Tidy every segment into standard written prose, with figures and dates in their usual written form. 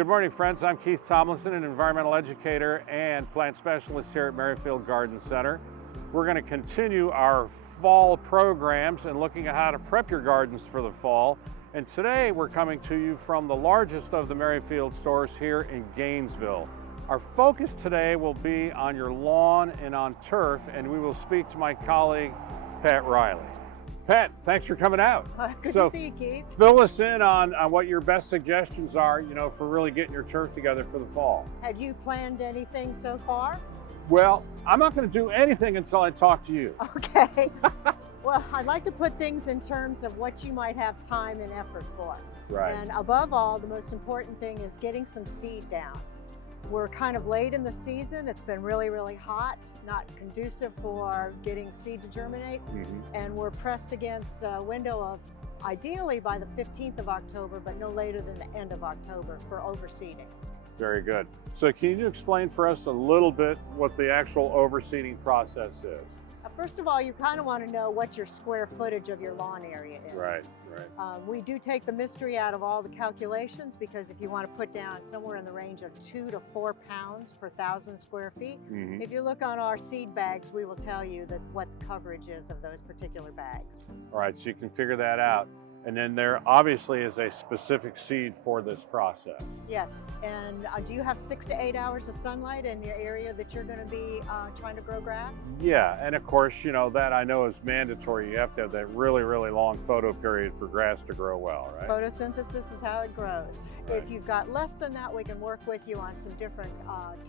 Good morning, friends. I'm Keith Tomlinson, an environmental educator and plant specialist here at Merrifield Garden Center. We're going to continue our fall programs and looking at how to prep your gardens for the fall. And today we're coming to you from the largest of the Merrifield stores here in Gainesville. Our focus today will be on your lawn and on turf, and we will speak to my colleague, Pat Riley. Pat, thanks for coming out. Good to see you, Keith. Fill us in on what your best suggestions are, for really getting your turf together for the fall. Have you planned anything so far? Well, I'm not going to do anything until I talk to you. Okay. Well, I'd like to put things in terms of what you might have time and effort for. Right. And above all, the most important thing is getting some seed down. We're kind of late in the season. It's been really, really hot, not conducive for getting seed to germinate. And we're pressed against a window of ideally by the 15th of October, but no later than the end of October for overseeding. Very good. So can you explain for us a little bit what the actual overseeding process is? First of all, you kind of want to know what your square footage of your lawn area is. Right. We do take the mystery out of all the calculations, because if you want to put down somewhere in the range of 2 to 4 pounds per 1,000 square feet, if you look on our seed bags, we will tell you that what the coverage is of those particular bags. All right, so you can figure that out. And then there obviously is a specific seed for this process. Yes, and do you have 6 to 8 hours of sunlight in your area that you're going to be trying to grow grass? Yeah, and of course, that I know is mandatory. You have to have that really, really long photo period for grass to grow well, right? Photosynthesis is how it grows. Right. If you've got less than that, we can work with you on some different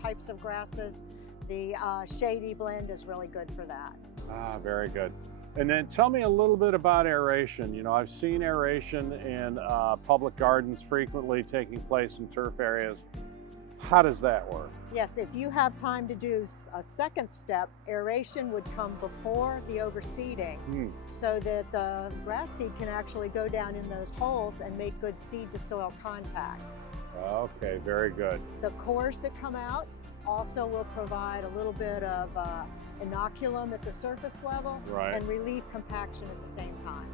types of grasses. The shady blend is really good for that. Ah, very good. And then tell me a little bit about aeration. I've seen aeration in public gardens frequently taking place in turf areas. How does that work? Yes, if you have time to do a second step, aeration would come before the overseeding, so that the grass seed can actually go down in those holes and make good seed to soil contact. Okay, very good. The cores that come out also will provide a little bit of inoculum at the surface level, right, and relieve compaction at the same time.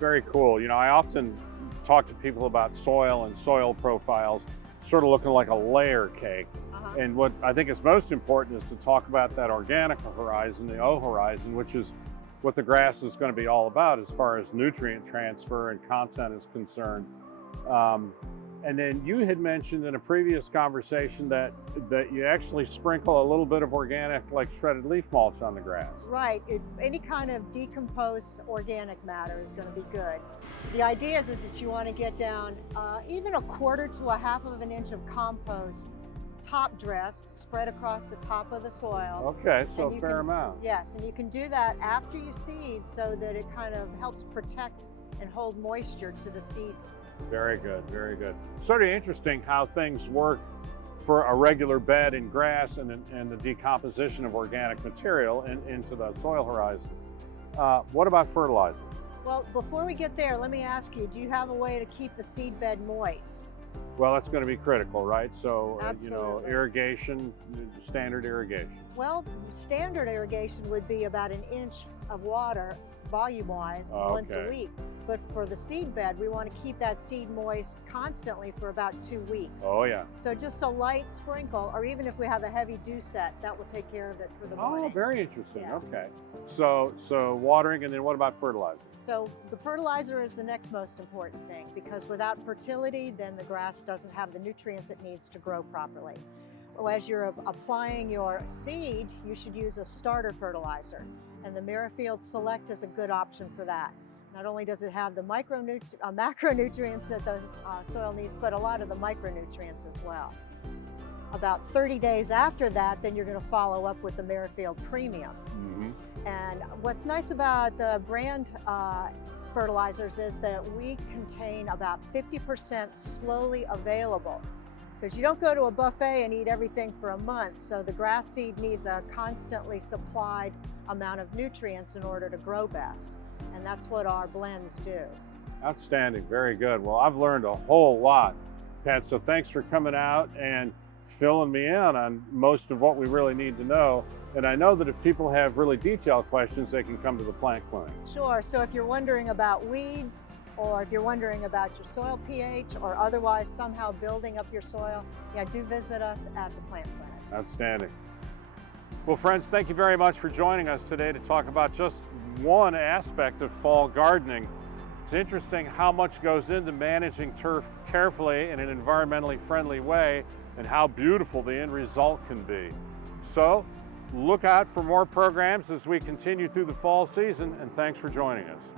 Very cool. I often talk to people about soil and soil profiles sort of looking like a layer cake. And what I think is most important is to talk about that organic horizon, the O horizon, which is what the grass is going to be all about as far as nutrient transfer and content is concerned. And then you had mentioned in a previous conversation that you actually sprinkle a little bit of organic, like shredded leaf mulch on the grass. Right. Any kind of decomposed organic matter is going to be good. The idea is that you want to get down even 1/4 to 1/2 of an inch of compost, top dressed, spread across the top of the soil. Okay, so a fair amount. Yes, and you can do that after you seed so that it kind of helps protect and hold moisture to the seed. Very good, very good. Sort of interesting how things work for a regular bed in grass and the decomposition of organic material into the soil horizon. What about fertilizer? Well, before we get there, let me ask you, do you have a way to keep the seed bed moist? Well, that's going to be critical, right? So, irrigation, standard irrigation. Well, standard irrigation would be about 1 inch of water, volume-wise, once a week. But for the seed bed, we want to keep that seed moist constantly for about 2 weeks. Oh, yeah. So just a light sprinkle, or even if we have a heavy dew set, that will take care of it for the morning. Oh, very interesting. Yeah. Okay. So watering, and then what about fertilizer? So the fertilizer is the next most important thing, because without fertility, then the grass doesn't have the nutrients it needs to grow properly. As you're applying your seed, you should use a starter fertilizer, and the Merrifield Select is a good option for that. Not only does it have the macronutrients that the soil needs, but a lot of the micronutrients as well. About 30 days after that, then you're going to follow up with the Merrifield Premium. And what's nice about the brand fertilizers is that we contain about 50% slowly available, because you don't go to a buffet and eat everything for a month. So the grass seed needs a constantly supplied amount of nutrients in order to grow best. And that's what our blends do. Outstanding, very good. Well, I've learned a whole lot, Pat, so thanks for coming out and filling me in on most of what we really need to know. And I know that if people have really detailed questions, they can come to the plant clinic. Sure, so if you're wondering about weeds, or if you're wondering about your soil pH or otherwise somehow building up your soil, yeah, do visit us at the plant clinic. Outstanding. Well, friends, thank you very much for joining us today to talk about just one aspect of fall gardening. It's interesting how much goes into managing turf carefully in an environmentally friendly way and how beautiful the end result can be. So, look out for more programs as we continue through the fall season, and thanks for joining us.